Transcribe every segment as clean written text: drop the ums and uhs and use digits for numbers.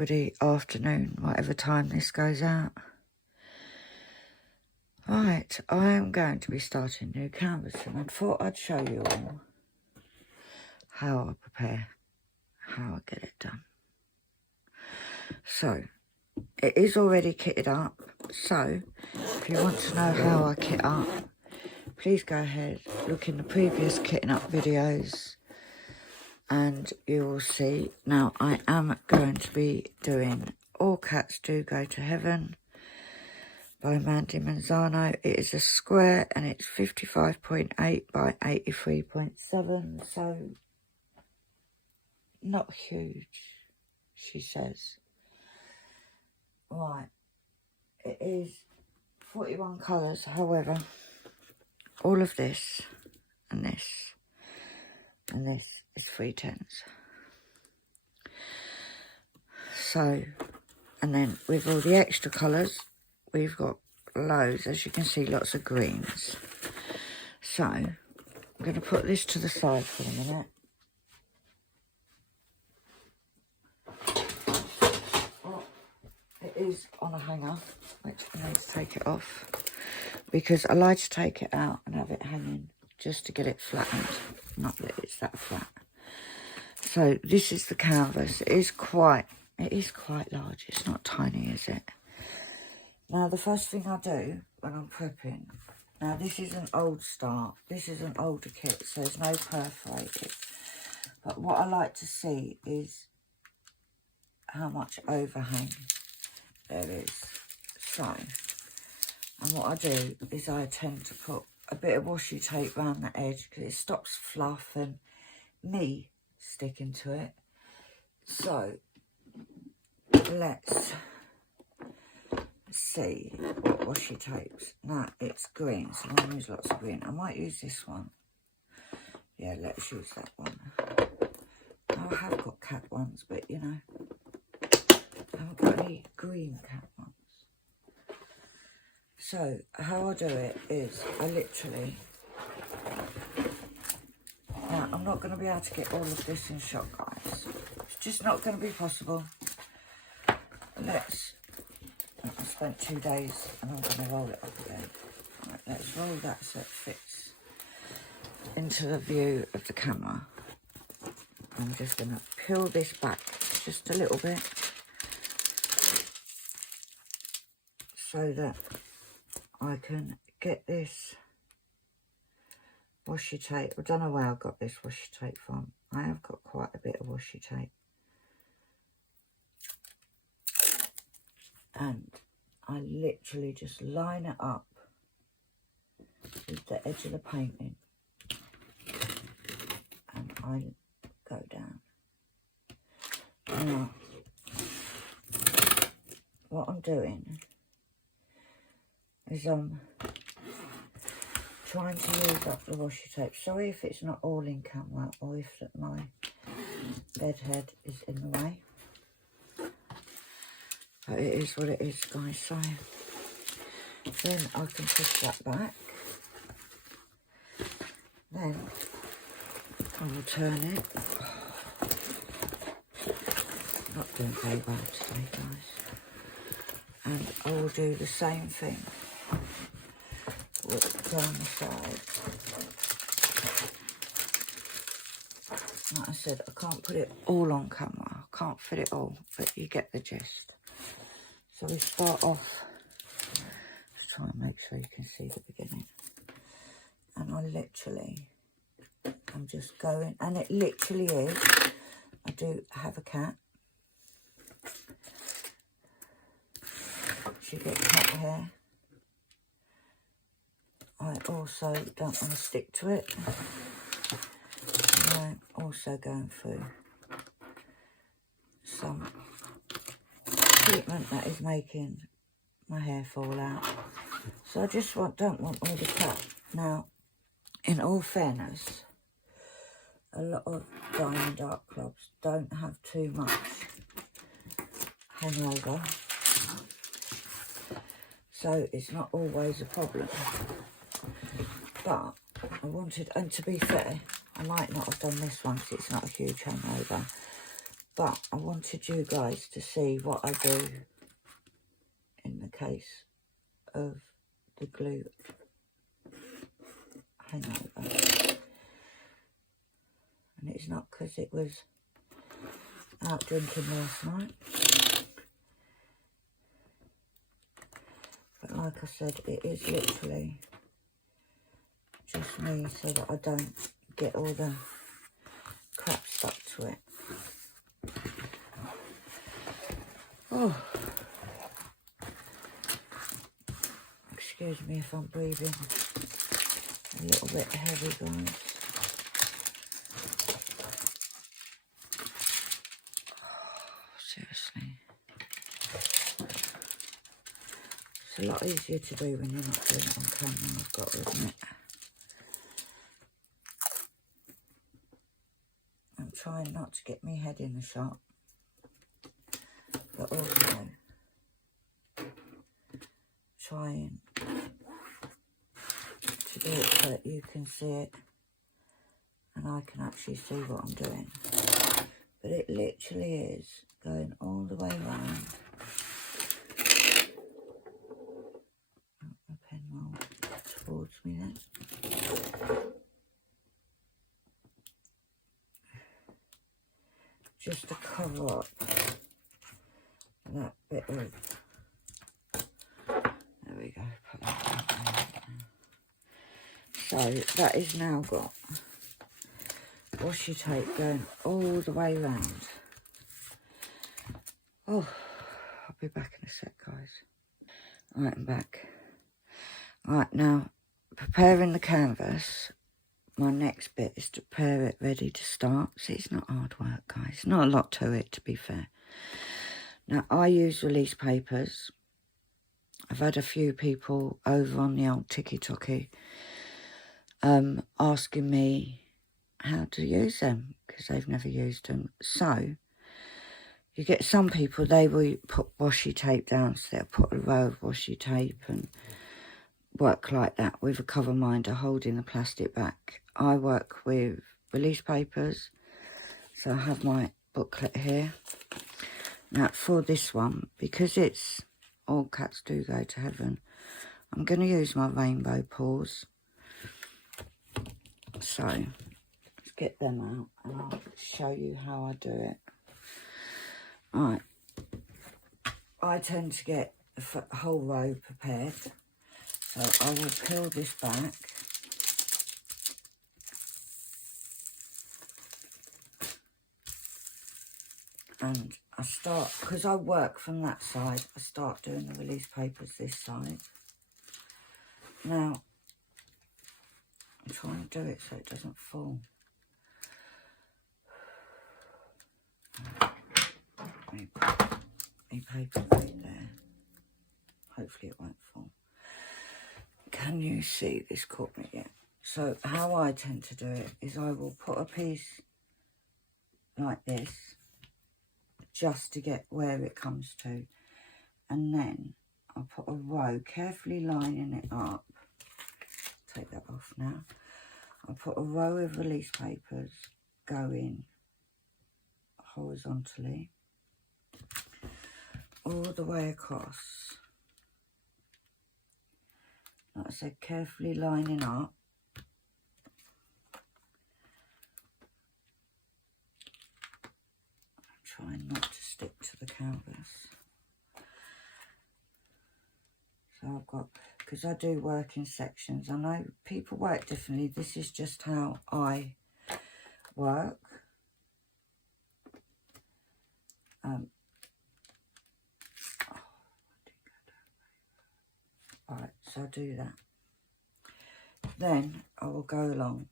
everybody afternoon, whatever time this goes out. Right, I am going to be starting new canvas, and I thought I'd show you all how I prepare, how I get it done. So, it is already kitted up, so if you want to know how I kit up, please go ahead, look in the previous kitting up videos, and you will see. Now, I am going to be doing All Cats Do Go to Heaven by Mandy Manzano. It is a square and it's 55.8 by 83.7, so not huge, she says. Right, it is 41 colours, however, all of this and this and this is 3/10. So, and then with all the extra colours, we've got loads, as you can see, lots of greens. So, I'm going to put this to the side for a minute. Oh, it is on a hanger, which I need to take it off, because I like to take it out and have it hanging just to get it flattened, not that it's that flat. So, this is the canvas. It is quite large. It's not tiny, is it? Now, the first thing I do when I'm prepping, now this is an old start, this is an older kit, so there's no perforated. But what I like to see is how much overhang there is. So, and what I do is I tend to put a bit of washi tape around the edge because it stops fluff and me sticking to it. So, let's see what washi tapes. Now, it's green, so I'm going to use lots of green. I might use this one. Yeah, let's use that one. Now, I have got cat ones, but, you know, I haven't got any green cat ones. So, how I do it is I literally... Now, I'm not going to be able to get all of this in shot, guys. It's just not going to be possible. I spent 2 days and I'm going to roll it up again. Right, let's roll that so it fits into the view of the camera. I'm just going to peel this back just a little bit so that I can get this washi tape. I don't know where I got this washi tape from. I have got quite a bit of washi tape. And I literally just line it up with the edge of the painting. And I go down. Now, what I'm doing is I'm trying to use up the washi tape. Sorry if it's not all in camera or if my bed head is in the way. But it is what it is, guys. So then I can push that back. Then I will turn it. Not doing very bad today, guys. And I will do the same thing down the side. Like I said, I can't put it all on camera. I can't fit it all, but you get the gist. So we start off, let's try and make sure you can see the beginning. And I literally, I'm just going, and it literally is, I do have a cat. She gets cat hair. I also don't want to stick to it. And I'm also going through some treatment that is making my hair fall out. So I just don't want all the cut. Now, in all fairness, a lot of diamond art clubs don't have too much hangover, so it's not always a problem. But I wanted, and to be fair, I might not have done this one because it's not a huge hangover, But I wanted you guys to see what I do in the case of the glue hangover. And it's not because it was out drinking last night. But like I said, it is literally just me so that I don't get all the crap stuck to it. Oh, excuse me if I'm breathing a little bit heavy, guys. Seriously. It's a lot easier to do when you're not doing it on camera, I've got to admit. I'm trying not to get my head in the shot, but also trying to do it so that you can see it and I can actually see what I'm doing. But it literally is going all the way around. My pen rolled towards me then. Just to cover up that bit of, there we go, put that there. So that is now got washi tape going all the way around. Oh, I'll be back in a sec, guys. Right, I'm back. Right, now, preparing the canvas, my next bit is to prepare it ready to start. See, it's not hard work, guys. Not a lot to it, to be fair. Now, I use release papers. I've had a few people over on the old Tiki-Toki asking me how to use them because they've never used them. So, you get some people, they will put washi tape down, so they'll put a row of washi tape and work like that with a cover minder holding the plastic back. I work with release papers, so I have my booklet here. Now for this one, because it's All Cats Do Go to Heaven, I'm going to use my rainbow paws. So let's get them out and I'll show you how I do it. Right, I tend to get a whole row prepared. So I will peel this back. And I start, because I work from that side, I start doing the release papers this side. Now, I'm trying to do it so it doesn't fall. Let me put my paper right there. Hopefully it won't fall. Can you see this caught me yet? So how I tend to do it is I will put a piece like this just to get where it comes to, and then I'll put a row, carefully lining it up. Take that off now. I'll put a row of release papers going horizontally all the way across. Like I said, carefully lining up. Trying not to stick to the canvas. So I've got, because I do work in sections. I know people work differently. This is just how I work. Alright, so I do that. Then I will go along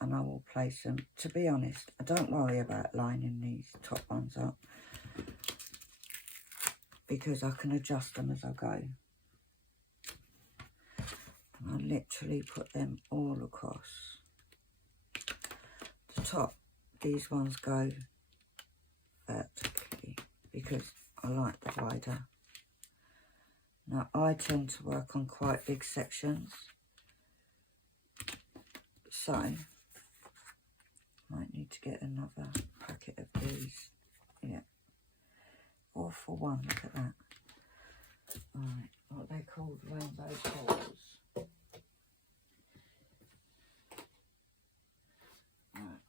and I will place them. To be honest, I don't worry about lining these top ones up because I can adjust them as I go. And I literally put them all across. The top, these ones go vertically because I like the wider. Now I tend to work on quite big sections, so might need to get another packet of these. Yeah. 4 for 1, look at that. Right, what they called rainbow balls. Right.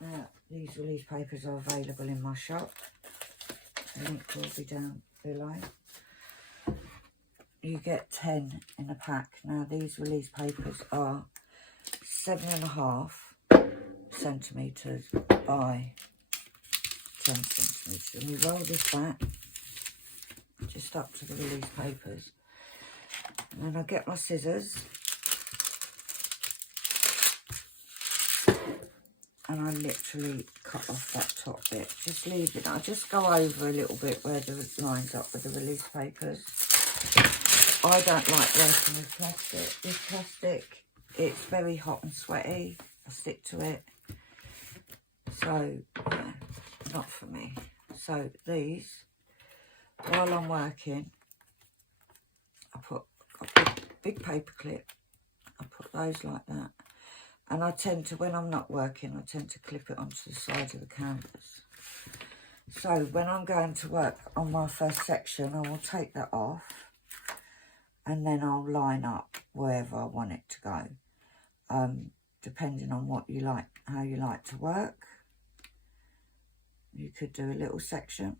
Now, these release papers are available in my shop. The link will be down below. You get 10 in a pack. Now, these release papers are 7.5 centimetres by 10 centimetres. And we roll this back just up to the release papers. And then I get my scissors and I literally cut off that top bit. Just leave it. I just go over a little bit where the lines up with the release papers. I don't like working with plastic. This plastic, it's very hot and sweaty. I stick to it. So, yeah, not for me. So these, while I'm working, I put a big paper clip. I put those like that. And I tend to, when I'm not working, I tend to clip it onto the side of the canvas. So when I'm going to work on my first section, I will take that off. And then I'll line up wherever I want it to go. Depending on what you like, how you like to work. You could do a little section.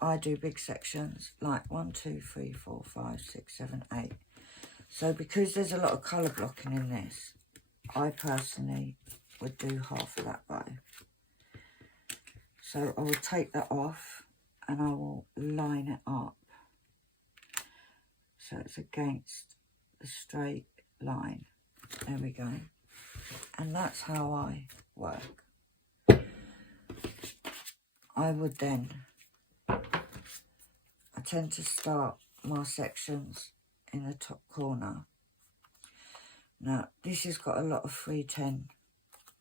I do big sections, like 1, 2, 3, 4, 5, 6, 7, 8. So because there's a lot of colour blocking in this, I personally would do half of that bow. So I will take that off and I will line it up. So it's against the straight line. There we go. And that's how I work. I would then, I tend to start my sections in the top corner. Now, this has got a lot of 310.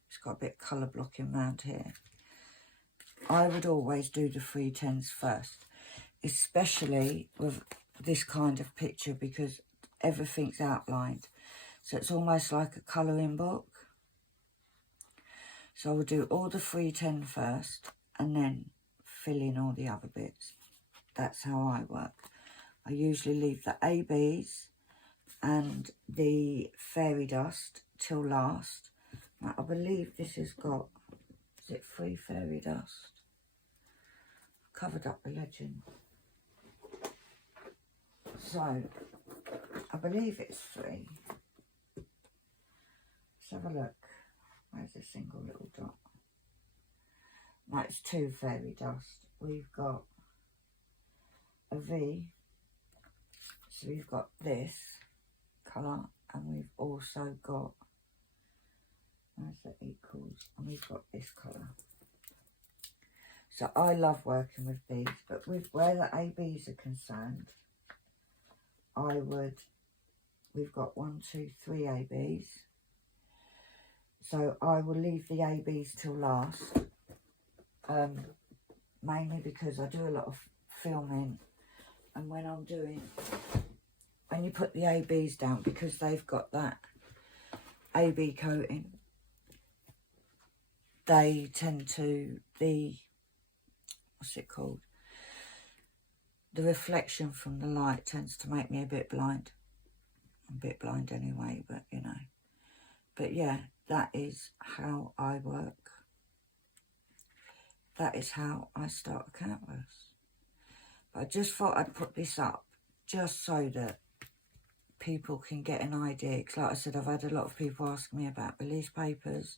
It's got a bit of colour blocking around here. I would always do the 310s first, especially with this kind of picture because everything's outlined. So it's almost like a colouring book. So I will do all the 310 first and then fill in all the other bits. That's how I work. I usually leave the ABs and the fairy dust till last. Now, I believe this has got, is it 3 fairy dust? Covered up the legend. So, I believe it's 3. Let's have a look. Where's a single little dot? That's 2 fairy dust. We've got a V. So we've got this colour and we've also got, where's the equals? And we've got this colour. So I love working with these, but with where the ABs are concerned, we've got 1, 2, 3 ABs. So I will leave the ABs till last, mainly because I do a lot of filming, and when you put the ABs down, because they've got that AB coating, they tend to be, what's it called? The reflection from the light tends to make me a bit blind. I'm a bit blind anyway, but you know. But yeah, that is how I work. That is how I start a canvas. But I just thought I'd put this up just so that people can get an idea. Because like I said, I've had a lot of people ask me about release papers.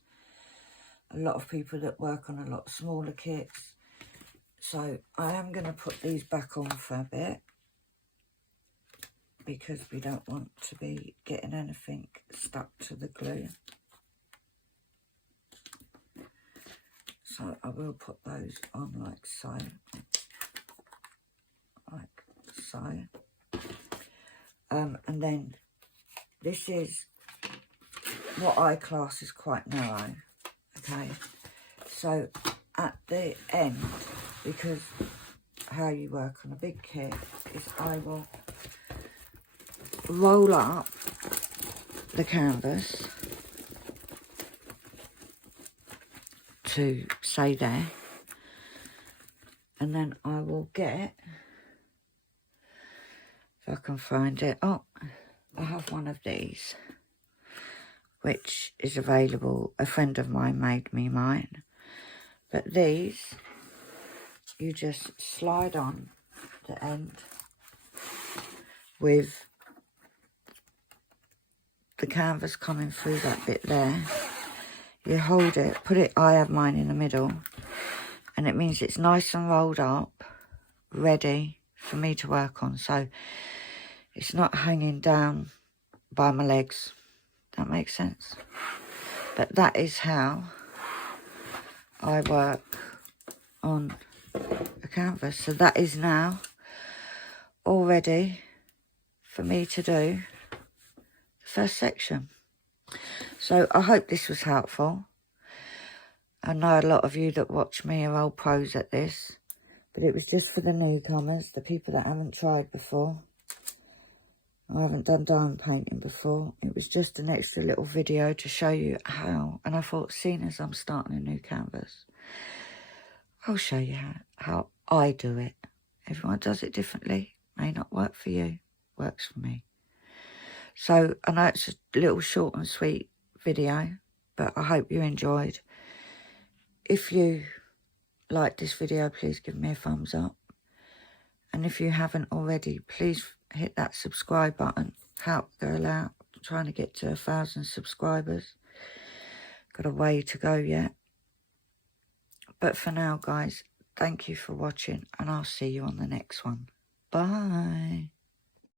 A lot of people that work on a lot smaller kits. So I am going to put these back on for a bit, because we don't want to be getting anything stuck to the glue. So I will put those on like so. Like so. And then this is what I class as quite narrow. Okay. So at the end, because how you work on a big kit is I will roll up the canvas to say there, And then I will get, if I can find it, oh, I have one of these, which is available. A friend of mine made me mine. But these, you just slide on the end with the canvas coming through that bit there. You hold it, put it, I have mine in the middle, and it means it's nice and rolled up, ready for me to work on. So it's not hanging down by my legs. That makes sense. But that is how I work on a canvas. So that is now all ready for me to do the first section. So I hope this was helpful. I know a lot of you that watch me are old pros at this, but it was just for the newcomers, the people that haven't tried before. I haven't done diamond painting before. It was just an extra little video to show you how. And I thought, seeing as I'm starting a new canvas, I'll show you how I do it. Everyone does it differently. May not work for you. Works for me. So I know it's a little short and sweet video, but I hope you enjoyed. If you liked this video, please give me a thumbs up. And if you haven't already, please hit that subscribe button. Help the girl out. I'm trying to get to 1,000 subscribers. Got a way to go yet. But for now, guys, thank you for watching, and I'll see you on the next one. Bye.